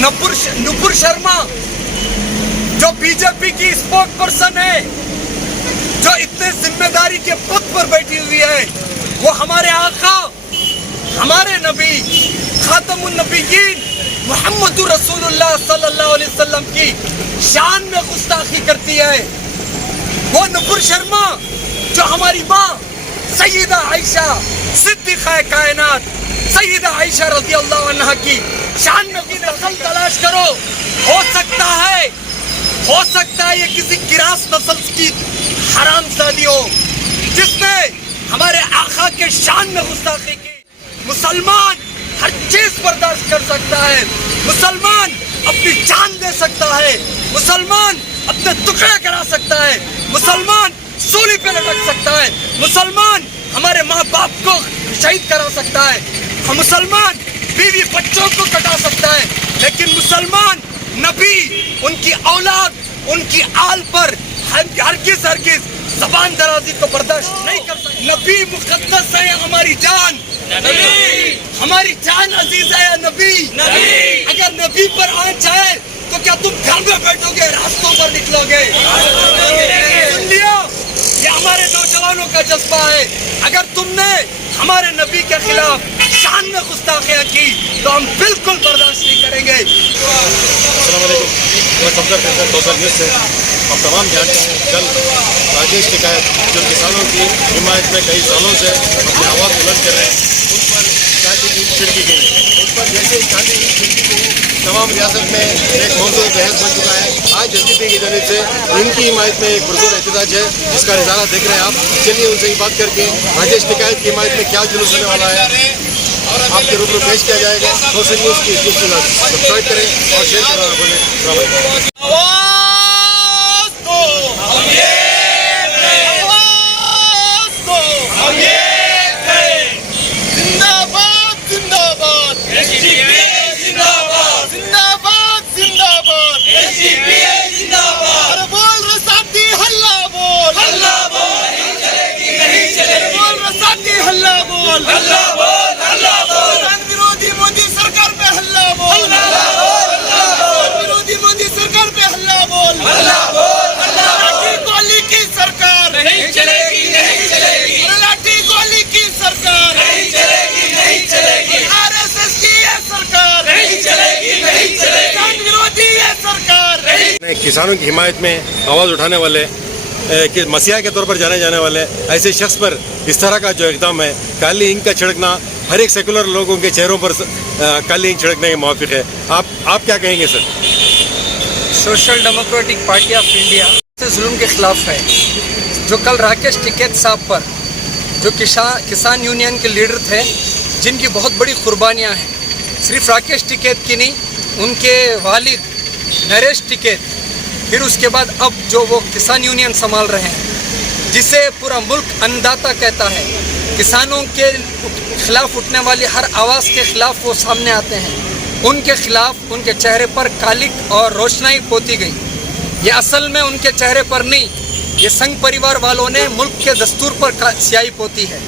नुपुर शर्मा जो बीजेपी की spoke person है, जो इतने जिम्मेदारी के पद पर बैठी हुई है, वो हमारे आका, हमारे नबी खातमुन नबीयीन मोहम्मद रसूलुल्लाह सल्लल्लाहु अलैहि वसल्लम की शान में गुस्ताखी करती है। वो नुपुर शर्मा जो हमारी माँ सैयदा आयशा सिद्दीक़ा कायनात सैयदा आयशा रज़ियल्लाहु अन्हा की शान में की नस्ल तलाश करो। हो सकता है ये किसी गिरास नस्ल की हरामजादी हो जिसने हमारे आका के शान में गुस्ताखी की। मुसलमान हर चीज बर्दाश्त कर सकता है, मुसलमान अपनी जान दे सकता है, मुसलमान अपने टुकड़े करा सकता है, मुसलमान सूली पे लटक सकता है, मुसलमान हमारे माँ बाप को शहीद करा सकता है, हम मुसलमान बीवी बच्चों को कटा सकता है, लेकिन मुसलमान नबी, उनकी औलाद, उनकी आल पर हरगिज ज़बान दराजी को बर्दाश्त नहीं कर सकते। नबी मुकद्दस है हमारी जान, हमारी जान अजीज है नबी। अगर नबी पर आँच आए तो क्या तुम घर में बैठोगे, रास्तों पर निकलोगे? सुन लियो, ये हमारे नौजवानों का जज्बा है। अगर तुमने हमारे नबी के खिलाफ शान में गुस्ताखियाँ की तो हम बिल्कुल बर्दाश्त नहीं करेंगे। अस्सलाम वालेकुम, मैं सफदर फैसल तौसल न्यूज़ से आप तमाम जानते हैं कल राकेश टिकैत जो किसानों की हिमायत में कई सालों से अपनी आवाज़ बुलंद कर रहे हैं, उन पर काली ईंट छिड़की गई। उन पर जैसे ही काली ईंट छिड़की गई तमाम रियासत में एक मौजूद बहस बन चुका है। आज एसडीपी की जानिब से इनकी हिमायत में एक पुरजोर एहतजाज है जिसका नज़ारा देख रहे हैं आप। चलिए उनसे ही बात करके राकेश टिकैत की हिमायत में क्या जुलूस होने वाला है आपके रूबरू पेश किया जाएगा। सोशल न्यूज़ की सब्सक्राइब करें और शेयर करना भूलें। विरोधी मोदी सरकार पे हल्ला बोल, विरोधी मोदी सरकार पे हल्ला बोल, लाठी गोली की सरकार नहीं चलेगी, नहीं चलेगी, लाठी गोली की सरकार नहीं चलेगी, नहीं चलेगी, आरएसएस की ये सरकार नहीं चलेगी, नहीं चलेगी, विरोधी ये सरकार नहीं। किसानों की हिमायत में आवाज़ उठाने वाले कि मसीहा के तौर पर जाने जाने वाले ऐसे शख्स पर इस तरह का जो इक़दाम है, काली इंक का छिड़कना हर एक सेकुलर लोगों के चेहरों पर काली इंक छिड़कने के मुवाफिक है। आप क्या कहेंगे sir? Social democratic party of India से जुल्म के खिलाफ है। जो कल राकेश टिकैत साहब पर, जो किसान यूनियन के लीडर थे, जिनकी बहुत बड़ी कुर्बानियाँ हैं, सिर्फ राकेश टिकैत की नहीं, उनके वालिद नरेश टिकैत, फिर उसके बाद अब जो वो किसान यूनियन संभाल रहे हैं, जिसे पूरा मुल्क अन्नदाता कहता है, किसानों के खिलाफ उठने वाली हर आवाज़ के खिलाफ वो सामने आते हैं। उनके खिलाफ उनके चेहरे पर कालिक और रोशनाई पोती गई। ये असल में उनके चेहरे पर नहीं, ये संघ परिवार वालों ने मुल्क के दस्तूर पर स्याही पोती है,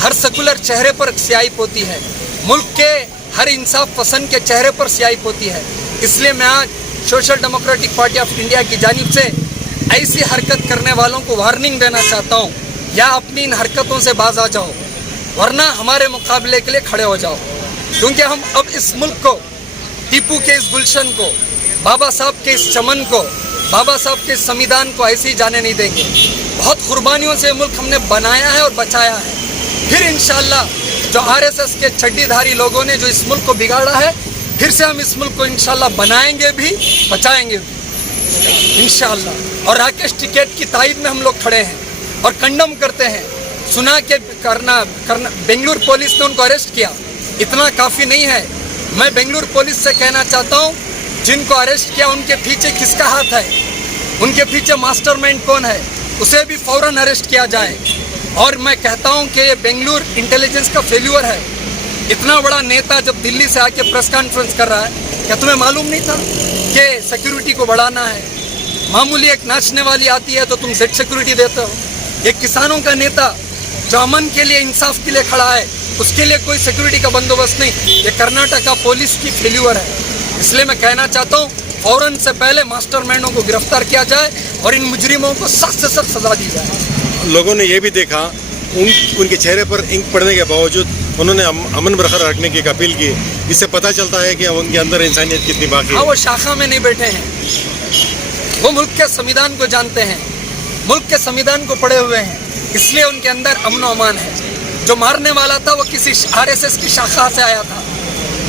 हर सेकुलर चेहरे पर स्याही पोती है, मुल्क के हर इंसाफ पसंद के चेहरे पर स्याही पोती है। इसलिए मैं आज social democratic party of India की जानिब से ऐसी हरकत करने वालों को वार्निंग देना चाहता हूँ, या अपनी इन हरकतों से बाज आ जाओ, वरना हमारे मुकाबले के लिए खड़े हो जाओ। क्योंकि हम अब इस मुल्क को, टीपू के इस गुलशन को, बाबा साहब के इस चमन को, बाबा साहब के इस संविधान को ऐसे ही जाने नहीं देंगे। बहुत कुर्बानियों से मुल्क हमने बनाया है और बचाया है। फिर इंशाअल्लाह जो आरएसएस के चड्डीधारी लोगों ने जो इस मुल्क को बिगाड़ा है, फिर से हम इस मुल्क को इंशाअल्लाह बनाएंगे भी, बचाएंगे भी इंशाअल्लाह। और राकेश टिकैत की तायद में हम लोग खड़े हैं और कंडम करते हैं। सुना के करना बेंगलुरु पुलिस ने उनको अरेस्ट किया, इतना काफ़ी नहीं है। मैं बेंगलुरु पुलिस से कहना चाहता हूँ, जिनको अरेस्ट किया उनके पीछे किसका हाथ है, उनके पीछे मास्टरमाइंड कौन है, उसे भी फ़ौरन अरेस्ट किया जाए। और मैं कहता हूँ कि ये बेंगलुरु इंटेलिजेंस का फेल्यूर है। इतना बड़ा नेता जब दिल्ली से आके प्रेस कॉन्फ्रेंस कर रहा है, क्या तुम्हें मालूम नहीं था कि सिक्योरिटी को बढ़ाना है? मामूली एक नाचने वाली आती है तो तुम जेड सिक्योरिटी देते हो। एक किसानों का नेता जो अमन के लिए, इंसाफ के लिए खड़ा है, उसके लिए कोई सिक्योरिटी का बंदोबस्त नहीं। ये कर्नाटका पुलिस की फेल्यूर है। इसलिए मैं कहना चाहता हूँ फौरन से पहले मास्टरमाइंडों को गिरफ्तार किया जाए और इन मुजरिमों को सख्त से सख्त सजा दी जाए। लोगों ने ये भी देखा उनके चेहरे पर इंक पड़ने के बावजूद उन्होंने अमन बरकरार रखने की अपील की। इससे पता चलता है कि उनके अंदर इंसानियत कितनी बाकी है। हाँ, वो शाखा में नहीं बैठे हैं, वो मुल्क के संविधान को जानते हैं, मुल्क के संविधान को पढ़े हुए हैं, इसलिए उनके अंदर अमन और अमान है। जो मारने वाला था वो किसी RSS की शाखा से आया था।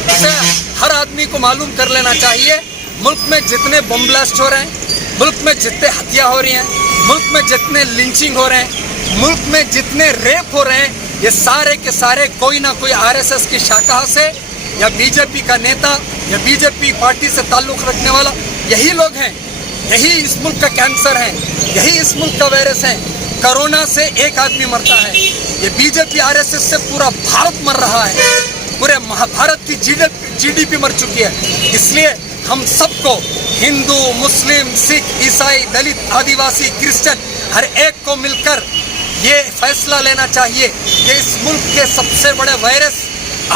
इसे हर आदमी को मालूम कर लेना चाहिए। मुल्क में जितने बम ब्लास्ट हो रहे हैं, मुल्क में जितने हत्या हो रही हैं, मुल्क में जितने लिंचिंग हो रहे हैं, मुल्क में जितने रेप हो रहे हैं, ये सारे के सारे कोई ना कोई RSS की शाखा से या बीजेपी का नेता या बीजेपी पार्टी से ताल्लुक़ रखने वाला यही लोग हैं। यही इस मुल्क का कैंसर है, यही इस मुल्क का वायरस है। कोरोना से एक आदमी मरता है, ये बीजेपी RSS से पूरा भारत मर रहा है, पूरे महाभारत की GDP मर चुकी है। इसलिए हम सबको, हिंदू, मुस्लिम, सिख, ईसाई, दलित, आदिवासी, क्रिश्चियन, हर एक को मिलकर ये फैसला लेना चाहिए कि इस मुल्क के सबसे बड़े वायरस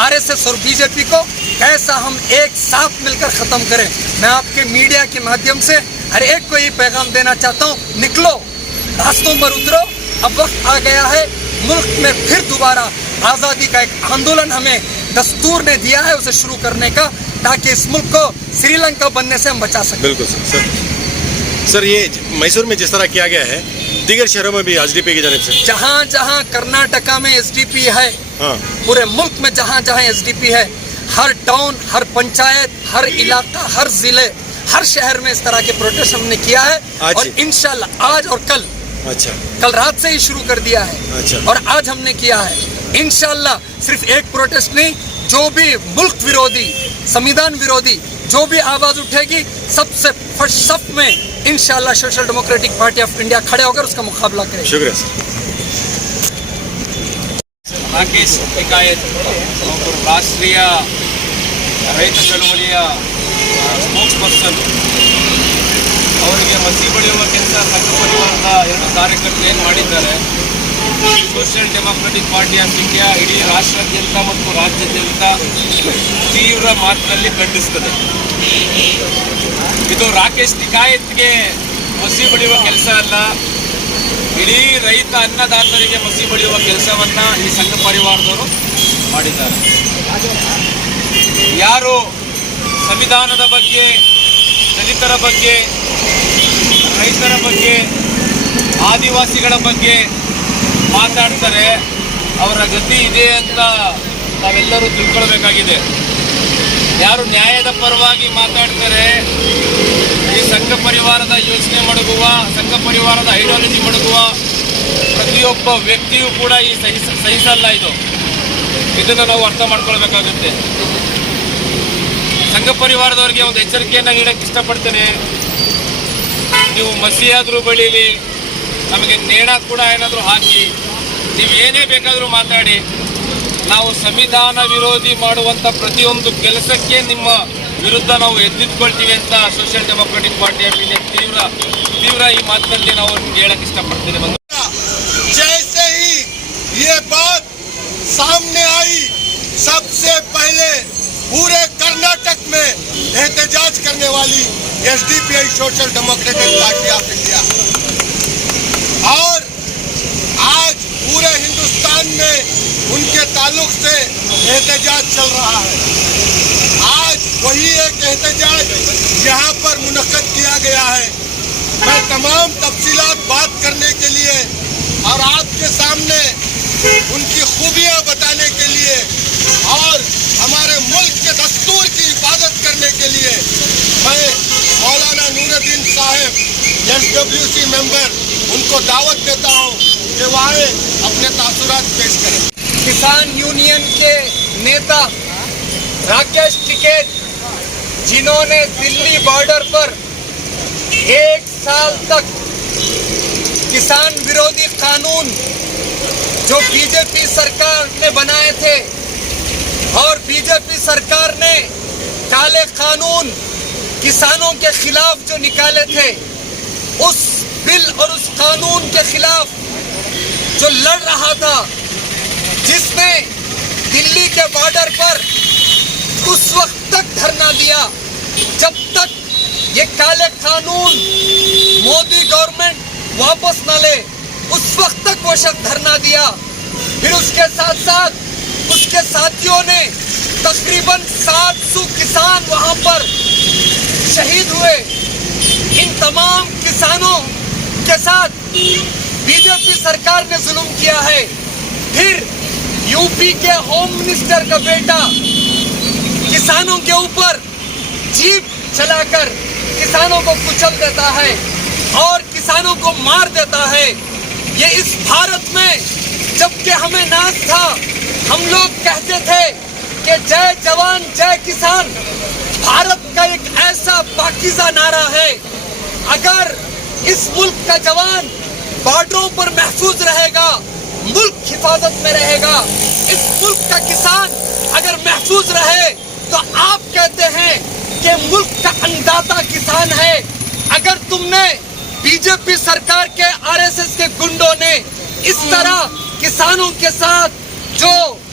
RSS और बीजेपी को कैसा हम एक साथ मिलकर ख़त्म करें। मैं आपके मीडिया के माध्यम से हर एक को ये पैगाम देना चाहता हूँ, निकलो, रास्तों पर उतरो। अब वक्त आ गया है मुल्क में फिर दोबारा आज़ादी का एक आंदोलन हमें दस्तूर ने दिया है उसे शुरू करने का, ताकि इस मुल्क को श्रीलंका बनने से हम बचा सकें। बिल्कुल सर, ये मैसूर में जिस तरह किया गया है, दीगर शहरों में भी SDP की जानिब से जहाँ जहाँ कर्नाटका में SDP है, हाँ, पूरे मुल्क में जहाँ जहाँ SDP है, हर टाउन, हर पंचायत, हर इलाका, हर जिले, हर शहर में इस तरह के प्रोटेस्ट हमने किया है। और इंशाल्लाह आज और कल, अच्छा, कल रात से ही शुरू कर दिया है, अच्छा, और आज हमने किया है। इंशाल्लाह सिर्फ एक प्रोटेस्ट नहीं, जो भी मुल्क विरोधी, संविधान विरोधी जो भी आवाज उठेगी, सबसे फर्स्ट सफ में इंशाल्लाह social democratic party of India खड़े होकर उसका मुकाबला करें। शुक्रिया सर। ರಾಕೇಶ್ ಟಿಕಾಯತ್ ಒಬ್ಬರು ರಾಷ್ಟ್ರೀಯ ರೈತ ಚಳವಳಿಯ ಸ್ಪೋಕ್ಸ್ ಪರ್ಸನ್, ಅವರಿಗೆ ಮಸಿ ಬಳಿಯುವ ಕೆಲಸ ಸಂಘ ಪರಿವಾರದ 2 ಕಾರ್ಯಕರ್ತರು ಏನು ಮಾಡಿದ್ದಾರೆ, social democratic party of India ಇಡೀ ರಾಷ್ಟ್ರಾದ್ಯಂತ ಮತ್ತು ರಾಜ್ಯಾದ್ಯಂತ ತೀವ್ರ ಮಾತಿನಲ್ಲಿ ಖಂಡಿಸುತ್ತದೆ. ಇದು ರಾಕೇಶ್ ಟಿಕಾಯತ್ಗೆ ಮಸಿ ಬಳಿಯುವ ಕೆಲಸ ಅಲ್ಲ, ಇಡೀ ರೈತ ಅನ್ನದಾತರಿಗೆ ಮಸಿ ಬಳಿಯುವ ಕೆಲಸವನ್ನು ಈ ಸಂಘ ಪರಿವಾರದವರು ಮಾಡಿದ್ದಾರೆ. ಯಾರು ಸಂವಿಧಾನದ ಬಗ್ಗೆ, ದಲಿತರ ಬಗ್ಗೆ, ರೈತರ ಬಗ್ಗೆ, ಆದಿವಾಸಿಗಳ ಬಗ್ಗೆ ಮಾತಾಡ್ತಾರೆ, ಅವರ ಗತಿ ಇದೆ ಅಂತ ನಾವೆಲ್ಲರೂ ತಿಳ್ಕೊಳ್ಬೇಕಾಗಿದೆ. ಯಾರು ನ್ಯಾಯದ ಪರವಾಗಿ ಮಾತಾಡ್ತಾರೆ, ಈ ಸಂಘ ಪರಿವಾರದ ಯೋಚನೆ ಮಡಗುವ, ಸಂಘ ಪರಿವಾರದ ಐಡಿಯಾಲಜಿ ಮಡಗುವ ಪ್ರತಿಯೊಬ್ಬ ವ್ಯಕ್ತಿಯೂ ಕೂಡ ಈ ಸಹಿಸಲ್ಲ. ಇದನ್ನು ನಾವು ಅರ್ಥ ಮಾಡ್ಕೊಳ್ಬೇಕಾಗುತ್ತೆ. ಸಂಘ ಪರಿವಾರದವರಿಗೆ ಒಂದು ಎಚ್ಚರಿಕೆಯನ್ನು ನೀಡಕ್ಕೆ ಇಷ್ಟಪಡ್ತೇನೆ. ನೀವು ಮಸಿಯಾದರೂ ಬೆಳೀಲಿ, ನಮಗೆ ನೇಣ ಕೂಡ ಏನಾದರೂ ಹಾಕಿ, ನೀವು ಏನೇ ಬೇಕಾದರೂ ಮಾತಾಡಿ, ನಾವು ಸಂವಿಧಾನ ವಿರೋಧಿ ಮಾಡುವಂಥ ಪ್ರತಿಯೊಂದು ಕೆಲಸಕ್ಕೆ ನಿಮ್ಮ ವಿರುದ್ಧ ನಾವು ಎದ್ದಿಟ್ಕೊಳ್ತೀವಿ ಅಂತ social democratic party of India ತೀವ್ರ ಈ ಮಾತಿನಲ್ಲಿ ನಾವು ಹೇಳಕ್ಕೆ ಇಷ್ಟಪಡ್ತೇನೆ. जैसे ही ये बात सामने आई, सबसे पहले पूरे कर्नाटक में एहतजाज करने वाली SDPI social democratic party of India, और आज पूरे हिंदुस्तान में उनके ताल्लुक से एहतजाज चल रहा है। आज वही एक एहतजाज यहाँ पर मुनक्कद किया गया है। मैं तमाम तफसीलात बात करने के लिए और आपके सामने उनकी खूबियाँ बताने के लिए और हमारे मुल्क के दस्तूर की हिफाजत करने के लिए मैं मौलाना नूरुद्दीन साहब SWC मेंबर उनको दावत देता हूँ कि वह आए, अपने तासुरात पेश करें। किसान यूनियन के नेता राकेश टिकैत, जिन्होंने दिल्ली बॉर्डर पर 1 साल तक किसान विरोधी कानून जो बीजेपी सरकार ने बनाए थे, और बीजेपी सरकार ने काले कानून किसानों के खिलाफ जो निकाले थे, उस बिल और उस कानून के खिलाफ जो लड़ रहा था, जिसने दिल्ली के बॉर्डर पर उस वक्त तक धरना दिया कानून मोदी गवर्नमेंट वापस न ले उस वक्त तक वो शख्स धरना दिया। फिर उसके साथ साथ उसके साथियों ने तकरीबन 700 किसान वहां पर शहीद हुए। इन तमाम किसानों के साथ बीजेपी सरकार ने जुल्म किया है। फिर यूपी के होम मिनिस्टर का बेटा किसानों के ऊपर जीप चलाकर किसानों को कुचल देता है और किसानों को मार देता है। ये इस भारत में जबकि हमें नाज था, हम लोग कहते थे कि जय जवान जय किसान भारत का एक ऐसा पाकीज़ा नारा है। अगर इस मुल्क का जवान बॉर्डरों पर महफूज रहेगा, मुल्क हिफाजत में रहेगा। इस मुल्क का किसान अगर महफूज रहे तो आप कहते हैं कि मुल्क का अन्नदाता किसान है। अगर तुमने बीजेपी सरकार के आरएसएस के गुंडों ने इस तरह किसानों के साथ जो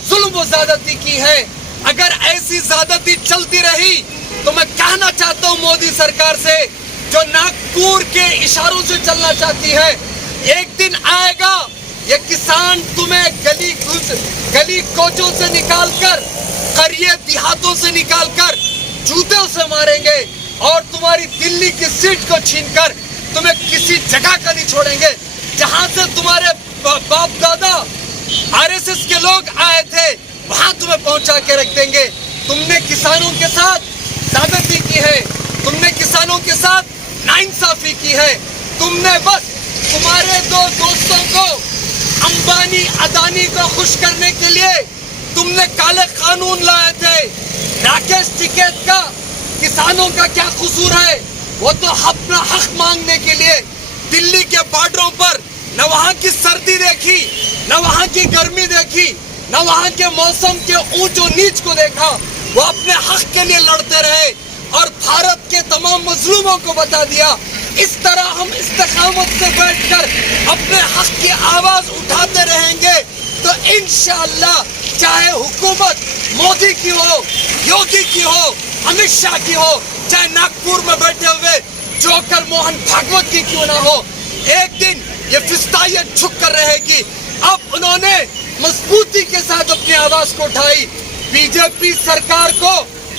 जुल्म व ज़्यादती की है, अगर ऐसी ज़्यादती चलती रही तो मैं कहना चाहता हूं मोदी सरकार से, जो नागपुर के इशारों से चलना चाहती है, एक दिन आएगा ये किसान तुम्हें गली कोचों से निकालकर, करिए देहातों से निकालकर जूतों से मारेंगे और तुम्हारी दिल्ली की सीट को छीनकर तुम्हें किसी जगह का नहीं छोड़ेंगे जहां से तुम्हारे बाप दादा आरएसएस के लोग आए थे, वहां तुम्हें पहुंचा के रख देंगे। तुमने किसानों के साथ ज़्यादती की है, तुमने किसानों के साथ नाइंसाफी की है। तुमने बस तुम्हारे दो दोस्तों को, अंबानी अदानी को खुश करने के लिए तुमने काले कानून लाए थे। राकेश टिकैत का किसानों का क्या कसूर है? वो तो अपना हक मांगने के लिए दिल्ली के बॉर्डरों पर न वहां की सर्दी देखी, न वहां की गर्मी देखी, न वहां के मौसम के ऊंच और नीच को देखा। वो अपने हक के लिए लड़ते रहे और भारत के तमाम मजलूमों को बता दिया, इस तरह हम इस्तेकामत से बैठकर अपने हक की आवाज उठाते रहेंगे तो इंशाअल्लाह चाहे हुकूमत मोदी की हो, योगी की हो, अमित शाह की हो, चाहे नागपुर में बैठे हुए जोकर मोहन भागवत की क्यों ना हो, एक दिन ये फिस्तायत झुक कर रहेगी। अब उन्होंने मजबूती के साथ अपनी आवाज को उठाई। बीजेपी सरकार को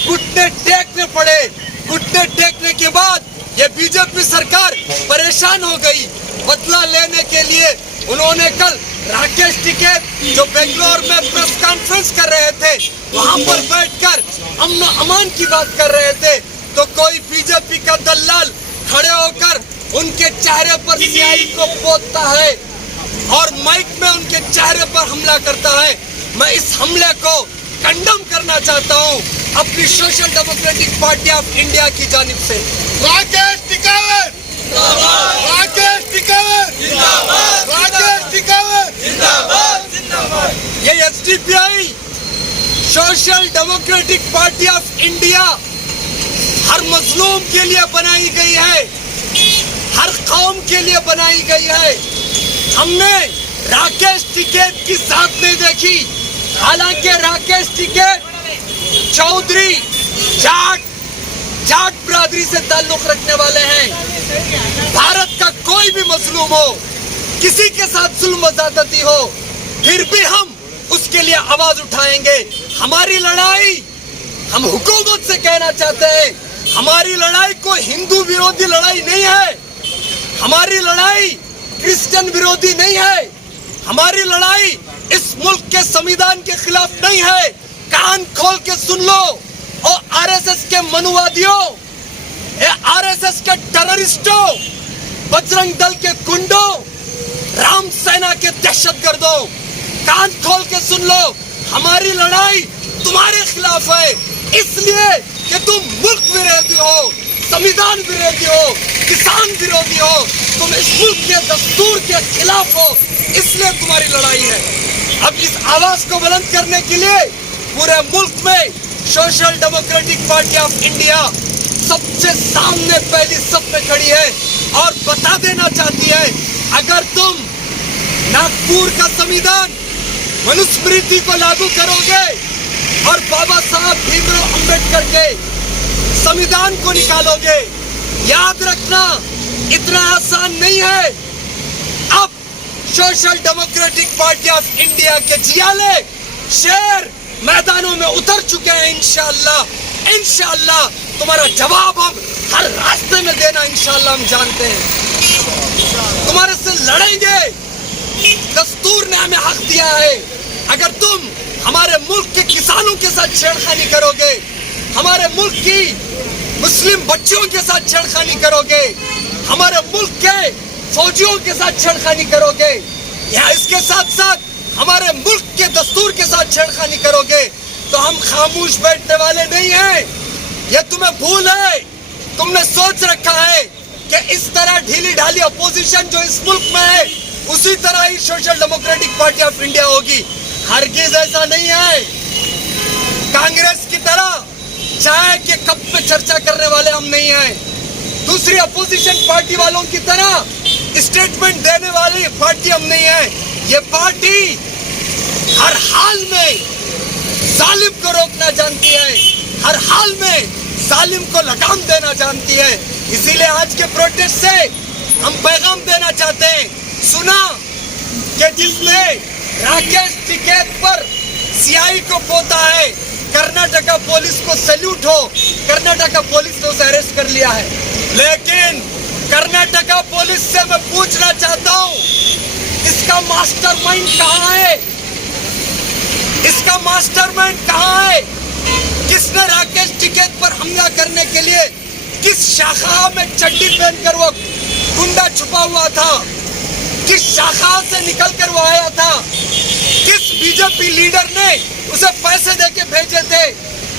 घुटने टेकने पड़े। घुटने टेकने के बाद ये बीजेपी सरकार परेशान हो गई। बदला लेने के लिए उन्होंने कल राकेश टिकैत जो बेंगलोर में प्रेस कॉन्फ्रेंस कर रहे थे, वहां पर बैठकर अमन अमान की बात कर रहे थे, तो कोई बीजेपी का दलाल खड़े होकर उनके चेहरे पर स्याही को पोतता है और माइक में उनके चेहरे पर हमला करता है। मैं इस हमले को कंडम करना चाहता हूं अपनी social democratic party of India की जानिब से। राकेश टिकैत जिंदाबाद, राकेश टिकैत जिंदाबाद, राकेश टिकैत जिंदाबाद, जिंदाबाद। ये SDPI social democratic party of India हर मजलूम के लिए बनाई गई है, हर कौम के लिए बनाई गई है। हमने राकेश टिकैत की साथ नहीं देखी, हालांकि राकेश टिकैत चौधरी जाट बिरादरी से ताल्लुक रखने वाले हैं। भारत का कोई भी मजलूम हो, किसी के साथ जुल्म ज़्यादती हो, फिर भी हम उसके लिए आवाज उठाएंगे। हमारी लड़ाई, हम हुकूमत से कहना चाहते हैं, हमारी लड़ाई कोई हिंदू विरोधी लड़ाई नहीं है, हमारी लड़ाई क्रिश्चियन विरोधी नहीं है, हमारी लड़ाई इस मुल्क के संविधान के खिलाफ नहीं है। कान खोल के सुन लो और आरएसएस के मनुवादियों, आरएसएस के टेररिस्टों, बजरंग दल के गुंडों, राम सेना के दहशतगर्दों, कान खोल के सुन लो, हमारी लड़ाई तुम्हारे खिलाफ है, इसलिए कि तुम मुल्क विरोधी हो, संविधान विरोधी हो, किसान विरोधी हो, तुम इस मुल्क के दस्तूर के खिलाफ हो, इसलिए तुम्हारी लड़ाई है। अब इस आवाज को बुलंद करने के लिए पूरे मुल्क में social democratic party of India सबसे सामने पहली सब में खड़ी है और बता देना चाहती है, अगर तुम नागपुर का संविधान मनुस्मृति को लागू करोगे और बाबा साहब भीमराव अंबेडकर के संविधान को निकालोगे याद रखना इतना आसान नहीं है। अब social democratic party of India के जियाले शेर मैदानों में उतर चुके हैं। इंशाअल्लाह तुम्हारा जवाब हम हर रास्ते में देना इंशाअल्लाह हम जानते हैं। तुम्हारे से लड़ेंगे। दस्तूर ने हमें हक दिया है। अगर तुम हमारे मुल्क के किसानों के साथ छेड़खानी करोगे, हमारे मुल्क की मुस्लिम बच्चियों के साथ छेड़खानी करोगे, हमारे मुल्क के फौजियों के साथ छेड़खानी करोगे, या इसके साथ साथ हमारे मुल्क के दस्तूर के साथ छेड़खानी करोगे, तो हम खामोश बैठने वाले नहीं हैं। यह तुम्हें भूल है। तुमने सोच रखा है कि इस तरह ढीली ढाली अपोजिशन जो इस मुल्क में है उसी तरह ही social democratic party of India होगी। हरगिज ऐसा नहीं है। कांग्रेस की तरह चाय के कप पे चर्चा करने वाले हम नहीं हैं। दूसरी अपोजिशन पार्टी वालों की तरह स्टेटमेंट देने वाली पार्टी हम नहीं है। ये पार्टी हर हाल में जालिम को रोकना जानती है, हर हाल में जालिम को लगाम देना जानती है। इसीलिए आज के प्रोटेस्ट से हम पैगाम देना चाहते हैं। सुना कि जिसने राकेश टिकैत पर सीआई को पोता है, कर्नाटका पुलिस को सैल्यूट हो। कर्नाटका पुलिस ने उसे अरेस्ट कर लिया है, लेकिन कर्नाटका पुलिस से मैं पूछना चाहता हूं, इसका मास्टरमाइंड कहां है? इसका मास्टरमाइंड कहां है? किसने राकेश टिकैत पर हमला करने के लिए किस शाखा में चड्डी पहनकर वो गुंडा छुपा हुआ था? किस शाखा से निकलकर वो आया था? किस बीजेपी लीडर ने उसे पैसे देके भेजे थे?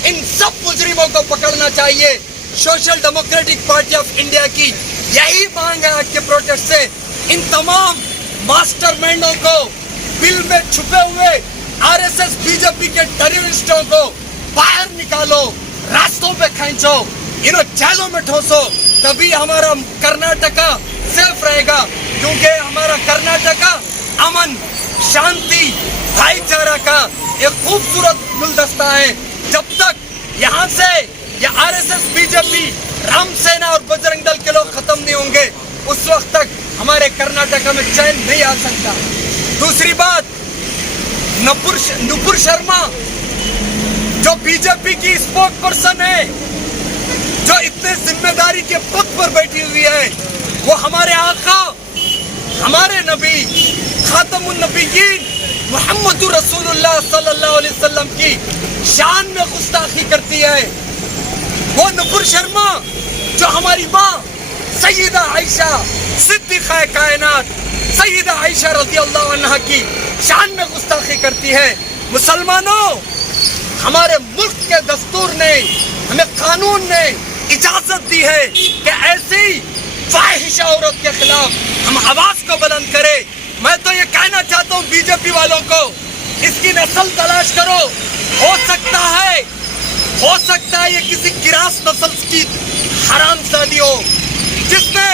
इन सब मुजरिमों को पकड़ना चाहिए। Social democratic party of India की यही मांग है आज के प्रोटेस्ट से। इन तमाम मास्टरमाइंडों को, बिल में छुपे हुए आरएसएस बीजेपी के टेररिस्टों को बाहर निकालो, रास्तों पे खींचो, इन्हें जेलों में ठोसो, तभी हमारा कर्नाटका सेफ रहेगा। क्योंकि हमारा कर्नाटका अमन, शांति, भाईचारा का एक खूबसूरत गुलदस्ता है। जब तक यहाँ से ये आरएसएस बीजेपी, राम सेना और बजरंग दल के लोग खत्म नहीं होंगे, उस वक्त तक हमारे कर्नाटका में चैन नहीं आ सकता। दूसरी बात, नुपुर शर्मा जो बीजेपी की स्पोक पर्सन है, जो इतने जिम्मेदारी के पद पर बैठी हुई है, वो हमारे आका, हमारे नबी खातमुन नबीयीन मुहम्मद रसूलुल्लाह सल्लल्लाहु अलैहि वसल्लम की शान में गुस्ताखी करती है। वो नुपुर शर्मा जो हमारी माँ सैयदा आयशा सिद्दीक़ा कायनात सैयदा आयशा रज़ियल्लाहु अन्हा की शान में गुस्ताखी करती है। मुसलमानों, हमारे मुल्क के दस्तूर ने, हमें कानून ने इजाजत दी है कि ऐसी फाहिशा औरत के खिलाफ हम आवाज को बुलंद करें। मैं तो ये कहना चाहता हूँ बीजेपी वालों को, इसकी नस्ल तलाश करो। हो सकता है ये किसी गिरास नस्ल की हरामजादी हो जिसने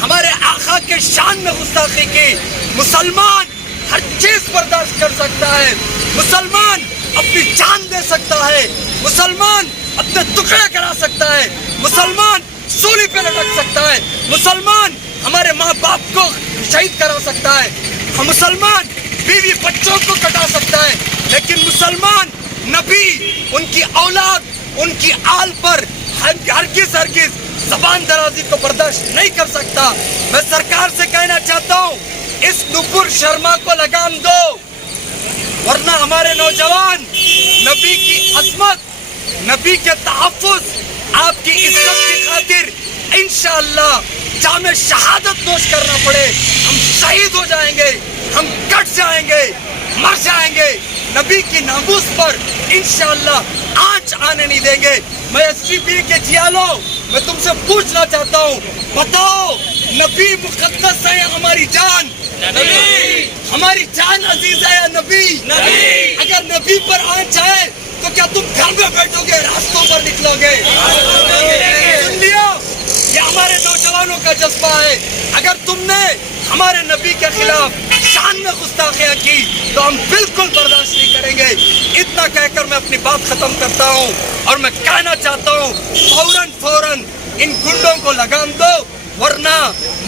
हमारे आका के शान में गुस्ताखी की। मुसलमान हर चीज बर्दाश्त कर सकता है, मुसलमान अपनी जान दे सकता है, मुसलमान अपने टुकड़े करा सकता है, मुसलमान सूली पे लटक सकता है, मुसलमान हमारे माँ बाप को शहीद करा सकता है, हम मुसलमान बीवी बच्चों को कटा सकता है, लेकिन मुसलमान नबी, उनकी औलाद, उनकी आल पर हरगिज ज़बान दराजी को बर्दाश्त नहीं कर सकता। मैं सरकार से कहना चाहता हूँ, इस नुपुर शर्मा को लगाम दो, वरना हमारे नौजवान नबी की अजमत, नबी के तहफ़्फ़ुज़, आपकी इज्जत की खातिर इंशाअल्लाह जामे शहादत नोश करना पड़े, हम शहीद हो जाएंगे, हम कट जाएंगे, मर जाएंगे, नबी की नामूस पर इंशाअल्लाह आंच आने नहीं देंगे। मैं एसपीपी के जियालो, मैं तुमसे पूछना चाहता हूँ, बताओ, नबी मुक़द्दस है या हमारी जान? नबी। हमारी जान अजीज है या नबी? नबी। अगर नबी पर आंच आए तो क्या तुम घर में बैठोगे, रास्तों पर निकलोगे? सुन लियो, ये हमारे नौजवानों का जज्बा है। अगर तुमने हमारे नबी के खिलाफ शान में गुस्ताखियां की तो हम बिल्कुल बर्दाश्त नहीं करेंगे। इतना कहकर मैं अपनी बात खत्म करता हूं और मैं कहना चाहता हूं, फौरन इन गुंडों को लगाम दो, वरना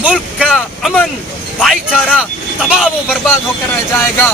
मुल्क का अमन भाईचारा तबाह व बर्बाद होकर रह जाएगा।